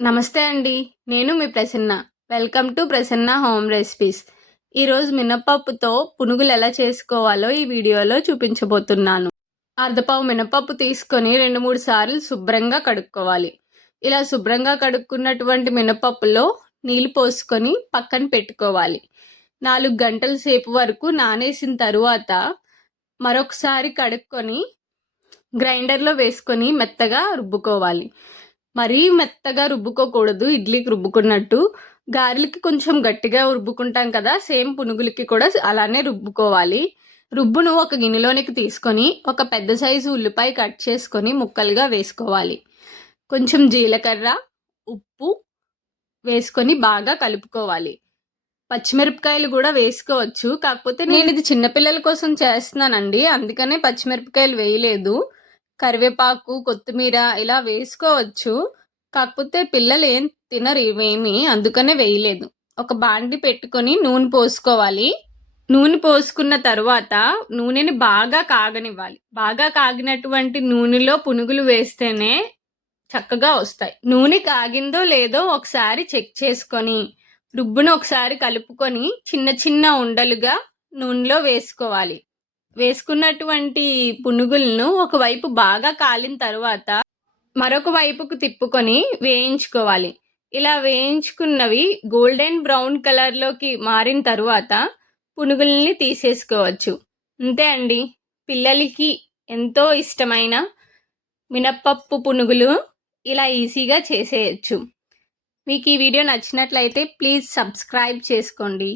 నమస్తే అండి. నేను మీ Prasanna. Welcome to Prasanna home recipes. ఈరోజు మినపప్పుతో పునుగులు ఎలా చేసుకోవాలో ఈ వీడియోలో చూపించబోతున్నాను. అర్ధపావు మినపప్పు తీసుకొని 2-3 సార్లు శుభ్రంగా కడుక్కోవాలి. ఇలా శుభ్రంగా కడుక్కున్నటువంటి మినపప్పులో నీళ్లు పోసుకొని పక్కన పెట్టుకోవాలి. 4 గంటల సేపు వరకు నానేసిన తరువాత మరొకసారి కడుక్కొని గ్రైండర్లో వేసుకొని మెత్తగా రుబ్బుకోవాలి. మరీ మెత్తగా రుబ్బుకోకూడదు, ఇడ్లీకి రుబ్బుకున్నట్టు. గారెలకి కొంచెం గట్టిగా రుబ్బుకుంటాం కదా, సేమ్ పునుగులకి కూడా అలానే రుబ్బుకోవాలి. రుబ్బును ఒక గిన్నెలోనికి తీసుకొని ఒక పెద్ద సైజు ఉల్లిపాయ కట్ చేసుకొని ముక్కలుగా వేసుకోవాలి. కొంచెం జీలకర్ర, ఉప్పు వేసుకొని బాగా కలుపుకోవాలి. పచ్చిమిరపకాయలు కూడా వేసుకోవచ్చు, కాకపోతే నేను ఇది చిన్నపిల్లల కోసం చేస్తున్నానండి, అందుకనే పచ్చిమిరపకాయలు వేయలేదు. కరివేపాకు, కొత్తిమీర ఇలా వేసుకోవచ్చు, కాకపోతే పిల్లలు ఏం తినరు ఇవేమి, అందుకనే వేయలేదు. ఒక బాండి పెట్టుకొని నూనె పోసుకోవాలి. నూనె పోసుకున్న తర్వాత నూనెని బాగా కాగనివ్వాలి. బాగా కాగినటువంటి నూనెలో పునుగులు వేస్తేనే చక్కగా వస్తాయి. నూనె కాగిందో లేదో ఒకసారి చెక్ చేసుకొని రుబ్బును ఒకసారి కలుపుకొని చిన్న చిన్న ఉండలుగా నూనెలో వేసుకోవాలి. వేసుకున్నటువంటి పునుగులను ఒకవైపు బాగా కాలిన తర్వాత మరొక వైపుకు తిప్పుకొని వేయించుకోవాలి. ఇలా వేయించుకున్నవి గోల్డెన్ బ్రౌన్ కలర్లోకి మారిన తరువాత పునుగుల్ని తీసేసుకోవచ్చు. అంతే అండి, పిల్లలకి ఎంతో ఇష్టమైన మినప్పప్పు పునుగులు ఇలా ఈజీగా చేసేయచ్చు. మీకు ఈ వీడియో నచ్చినట్లయితే ప్లీజ్ సబ్స్క్రైబ్ చేసుకోండి.